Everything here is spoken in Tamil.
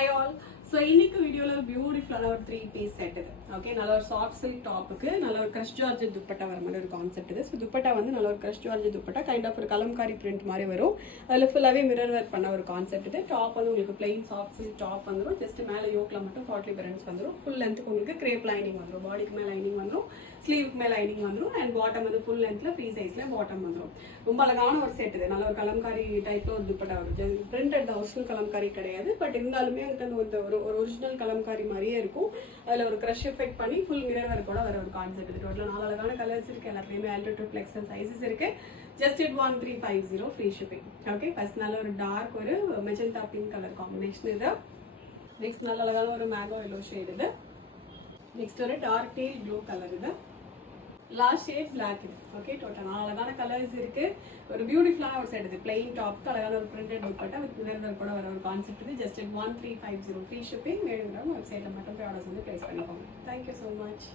Hi all. So இன்னைக்கு வீடியோல பியூட்டிஃபுல்லான ஒரு 3 பீஸ் செட் இது. ஓகே, நல்ல ஒரு சாஃப்ட் சில்க் டாப்புக்கு நல்ல ஒரு கிரஷ் ஜார்ஜ் துப்பட்டா வர மாதிரி ஒரு கான்செப்ட் இது. ஸோ துப்பட்டா வந்து நல்ல ஒரு crush georgette dupatta kind of ஒரு கலம்காரி பிரிண்ட் மாதிரி வரும். அதில் ஃபுல்லாகவே மிரர் ஒர்க் பண்ண ஒரு கான்செப்ட் இது. டாப் வந்து உங்களுக்கு பிளெயின் சாஃப்ட் சில்க் டாப் வந்துடும். ஜஸ்ட் மேலே யோக்கில் மட்டும் 40 பெரன்ஸ் வந்துடும். ஃபுல் லென்த்துக்கு உங்களுக்கு கிரேப் லைனிங் வந்துடும். பாடிக்கு மேலே லைனிங் வந்துடும், ஸ்லீவுக்கு மேலே லைனிங் வந்துடும். அண்ட் பாட்டம் வந்து ஃபுல் லென்த்தில் ஃப்ரீ சைஸில் பாட்டம் வந்துடும். ரொம்ப அழகான ஒரு செட் இது. நல்ல ஒரு கலம்காரி டைப்பில் ஒரு துப்பட்டா வரும். பிரிண்டட் ஒரிஜினல் கலம்காரி கிடையாது, பட் இருந்தாலுமே அங்கிட்ட ஒரு ஒரிஜினல் கலம்காரி மாதிரியே இருக்கும். அதில் ஒரு க்ரஷ் எஃபெக்ட் பண்ணி ஃபுல் மிரர் ஒர்க்கோட வர ஒரு கான்செப்ட் இது. டோட்டலாக 4 அழகான கலர்ஸ் இருக்குது. எல்லாத்துலேயுமே L to XL சைஸஸ் இருக்குது. Just it 1350 free shipping. Okay, first நல்ல ஒரு டார்க் ஒரு மெஜந்தா பிங்க் கலர் காம்பினேஷன் இது. நெக்ஸ்ட் நல்ல அழகான ஒரு மேங்கோ எல்லோ ஷேட் இது. நெக்ஸ்ட் ஒரு டார்க் டீல் ப்ளூ கலர் இது. லாஸ்ட் ஷேட் பிளாக் இது. ஓகே, டோட்டல் அழகான கலர்ஸ் இருக்கு. ஒரு பியூட்டிஃபுல்லான ஒரு செட் இது. பிளெயின் டாப்க்கு அழகான ஒரு printed dupatta with mirror work கூட வர ஒரு கான்செப்ட் இது. Just 1350 free shipping. வேணுங்கிற வெப்சைட்ல மட்டும் போய் ஆர்டர்ஸ் வந்து பிளேஸ் பண்ணிக்கோங்க. Thank you so much.